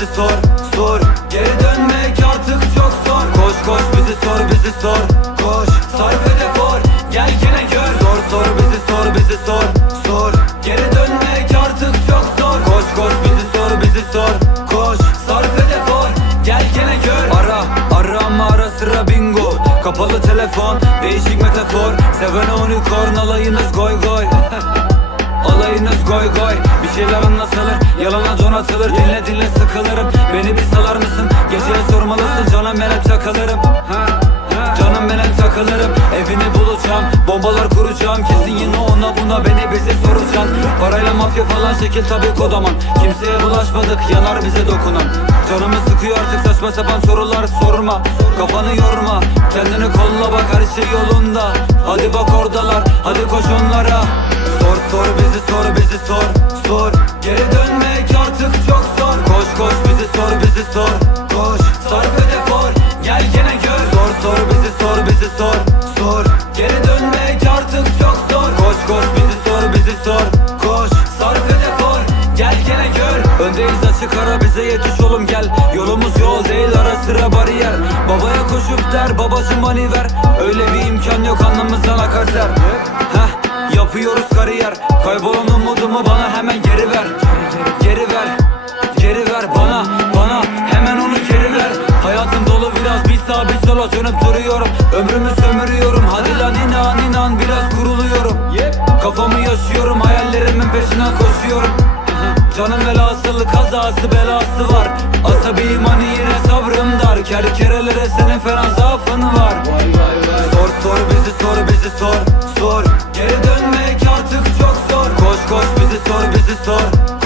bizi sor Sor. Geri dönmek artık çok zor. Koş koş bizi sor bizi sor. Koş Sarf efor Gel gene gör. Sor sor bizi sor bizi sor Sor. Geri dönmek artık çok zor. Koş koş bizi sor bizi sor. Koş Sarf efor Gel gene gör. Ara arama ara sıra bingo. Kapalı telefon Değişik metafor. Seven unicorn alayınız goy goy. Alayınız goy goy. Bir şeyler anlatılır Yalana donatılır Dinle dinle sıkılırım. Beni bir salar mısın? Geceye sormalısın. Canım ben takılırım. Canım ben takılırım. Evini bulacağım Bombalar kuracağım. Kesin yine ona buna Beni bize soracaksın Parayla mafya falan şekil tabii kodaman. Kimseye bulaşmadık Yanar bize dokunan. Canımı sıkıyor artık saçma sapan sorular sorma. Kafanı yorma Kendini kolla bak her şey yolunda. Hadi bak oradalar Hadi koş onlara. Sor sor bizi sor bizi sor Sor. Geri zor Koş bizi sor bizi sor. Koş. Sarf efor Gel gene gör. Sor sor bizi sor bizi sor. Sor. Geri dönmek artık çok zor. Koş koş bizi sor bizi sor. Koş. Sarf efor Gel gene gör. Öndeyiz açık ara bize yetiş oğlum gel. Yolumuz yol değil ara sıra bariyer. Babaya koşup der babacım mani ver. Öyle bir imkan yok alnımızdan akar ter Heh Yapıyoruz kariyer. Kaybolan dönüp duruyorum Ömrümü sömürüyorum. Hadi lan inan inan biraz kuruluyorum. Kafamı yaşıyorum hayallerimin peşinden koşuyorum. Canım velhasılı kazası belası var. Asabiyim hani yine sabrım dar. Kerkerelere senin fena zaafın var. Sor sor bizi sor bizi sor Sor. Geri dönmek artık çok zor. Koş koş bizi sor bizi sor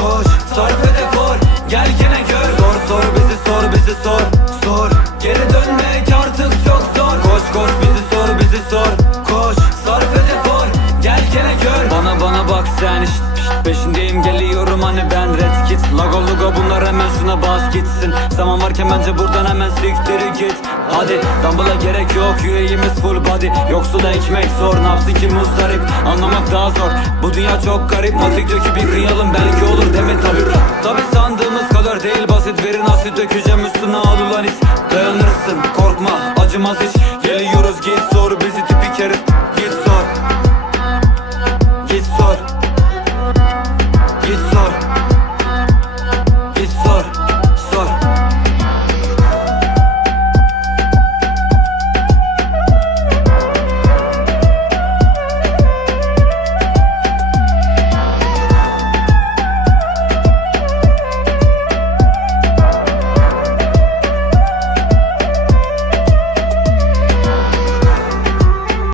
gör. Bana bana bak sen. Pşt, Peşindeyim geliyorum. Hani ben red kit. Lago lugo bunlar hemen şuna bas gitsin. Zaman varken bence buradan hemen siktir git. Hadi Dumble'a gerek yok. Yüreğimiz full body. Yoksul ekmek zor. Ne yapsın ki muzdarip? Anlamak daha zor. Bu dünya çok garip. Matik döküp yıkayalım. Belki olur demin tabi Tabi sandığımız kadar değil. Basit Verin asit dökeceğim? Üstüne al ulan Dayanırsın. Korkma. Acımaz hiç. Geliyoruz. Git sor. Bizi